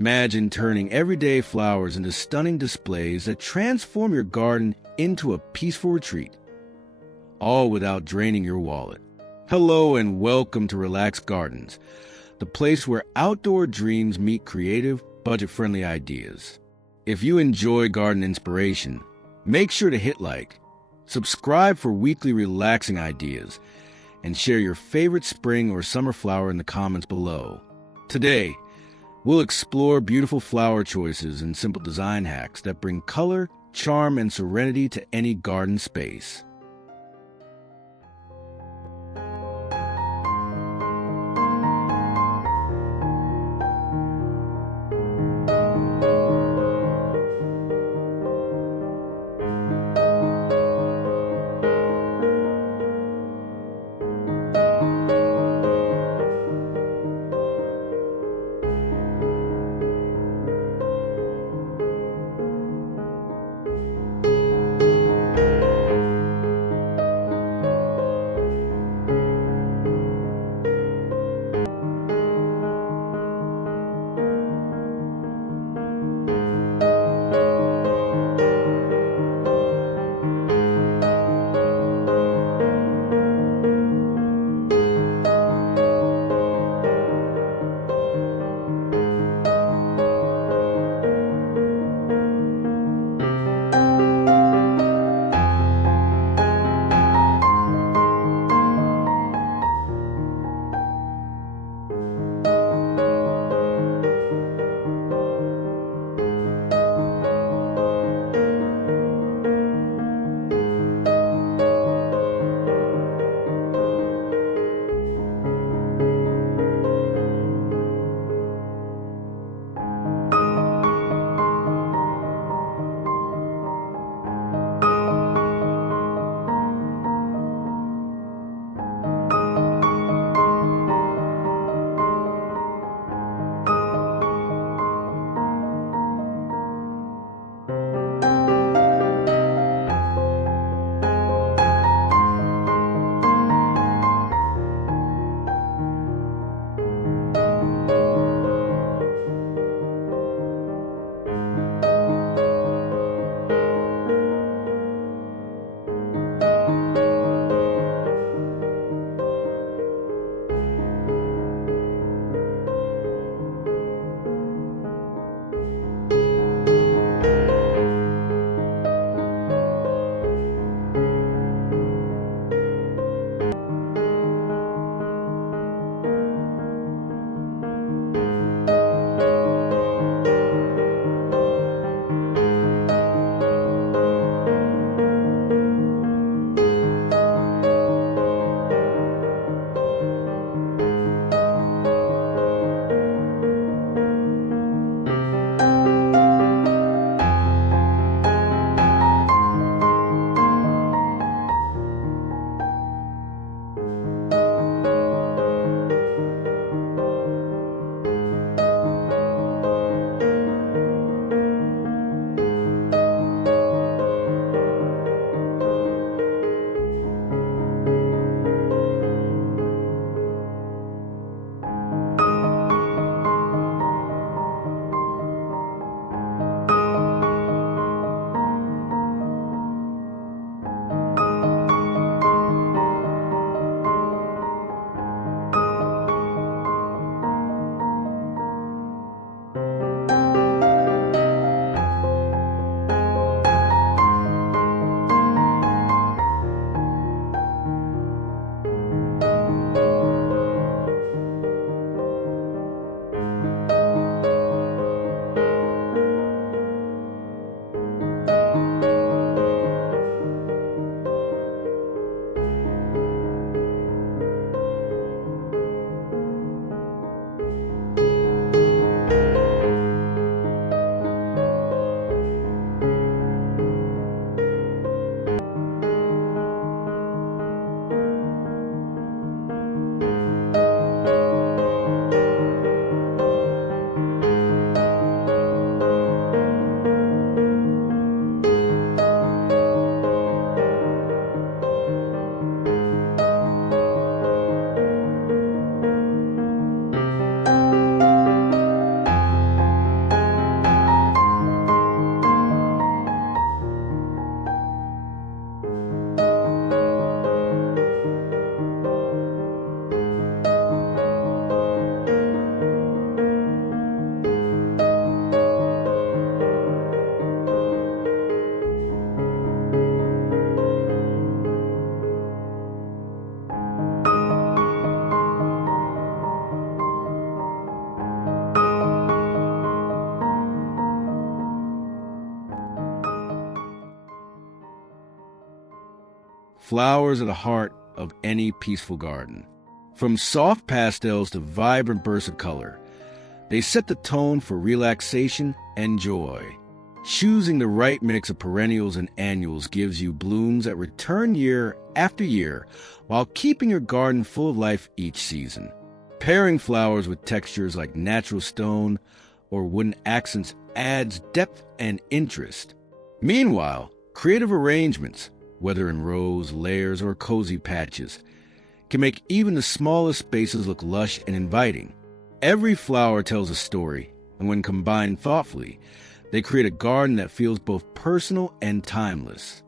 Imagine turning everyday flowers into stunning displays that transform your garden into a peaceful retreat, all without draining your wallet. Hello and welcome to Relaxed Gardens, the place where outdoor dreams meet creative, budget-friendly ideas. If you enjoy garden inspiration, make sure to hit like, subscribe for weekly relaxing ideas, and share your favorite spring or summer flower in the comments below. Today, we'll explore beautiful flower choices and simple design hacks that bring color, charm, and serenity to any garden space. flowers are the heart of any peaceful garden. From soft pastels to vibrant bursts of color, they set the tone for relaxation and joy. Choosing the right mix of perennials and annuals gives you blooms that return year after year while keeping your garden full of life each season. Pairing flowers with textures like natural stone or wooden accents adds depth and interest. Meanwhile, creative arrangements, whether in rows, layers, or cozy patches, can make even the smallest spaces look lush and inviting. Every flower tells a story, and when combined thoughtfully, they create a garden that feels both personal and timeless.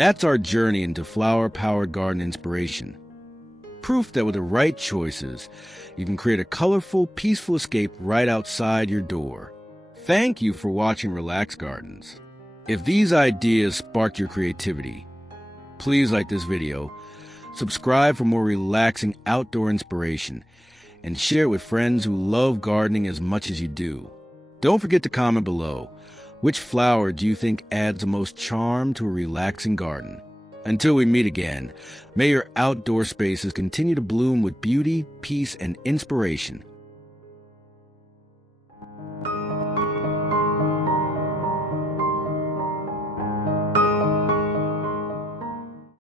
that's our journey into flower-powered garden inspiration. Proof that with the right choices, you can create a colorful, peaceful escape right outside your door. Thank you for watching Relax Gardens. If these ideas sparked your creativity, please like this video, subscribe for more relaxing outdoor inspiration, and share it with friends who love gardening as much as you do. Don't forget to comment below. Which flower do you think adds the most charm to a relaxing garden? Until we meet again, may your outdoor spaces continue to bloom with beauty, peace, and inspiration.